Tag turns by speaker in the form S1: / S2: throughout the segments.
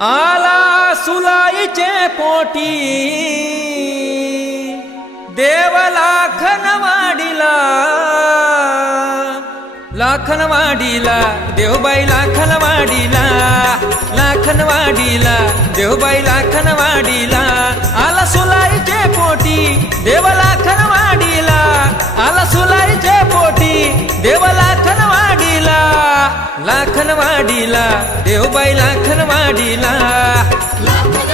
S1: आला सुलाईचे पोटी. देव लाखन वाडिला लाखन वाडीला देवबाई लाखन वाडीला लाखन वाडीला देवबाई लाखन वाडीला आला सुलाईचे पोटी देवलाखन लाखनवाडीला देवबाई लाखन
S2: लाखनवाडीला.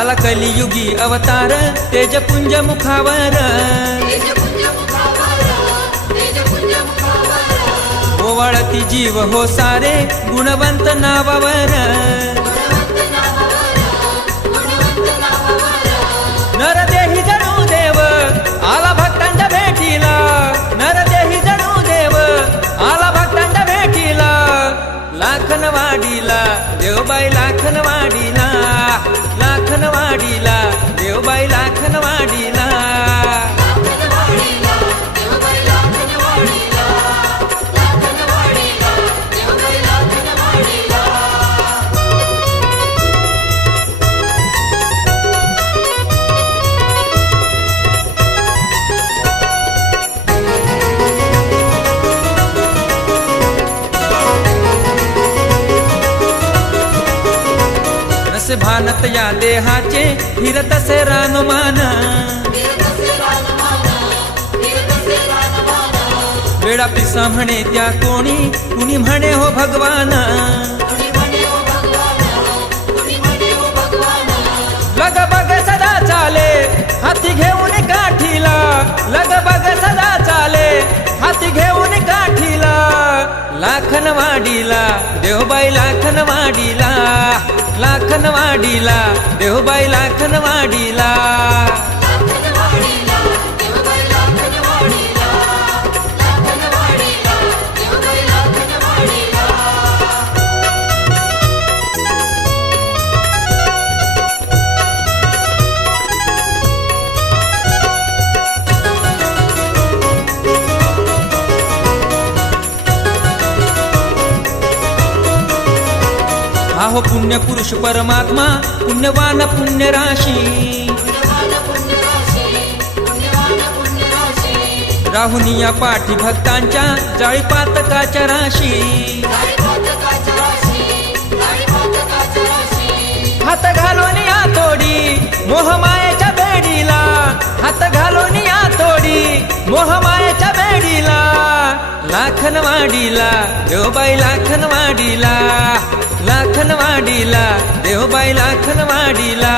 S1: झाला कलियुगी अवतार तेजपुंज मुखावर. ओवाळती जीव हो सारे गुणवंत नावावर.
S2: गुणवंत नावावर गुणवंत नावावर
S1: नरदेही जणू देव आला भक्तांच्या भेटीला. नरदेही जणू देव आला भक्तांच्या भेटीला. लाखन वाडीला देवबाई लाखन वाडीला
S2: लाखनवाडीला देवबाई लाखनवाडी.
S1: तसे भानत या देहाचे हिरतसे रानुमान
S2: वीरतसे रानमाना
S1: वेळापी म्हणे त्या कोणी कुणी म्हणे हो भगवान।
S2: भगवान
S1: लग बग सदा चाले हाती घेऊन काठीला। लग बग सदा चाले हाती घेऊन काठीला। लाखन वाडीला देवबाई लाखन वाडीला लाखन वाडीला देवबाई लाखन वाडीला
S2: लाखनवाडीला.
S1: आहो पुण्य पुरुष परमात्मा पुण्यवान पुण्य राशी. राहुनिया पाठी भक्तांच्या जाळीपातकाच्या
S2: पातकाच्या राशी.
S1: हात घालून या तोडी मोहमायाच्या बेडीला. हात घालून या तोडी मोहमायाच्या बेडीला. लाखन वाडीला देवबाई लाखन वाडीला लाखन वाडीला देवबाई लाखन वाडीला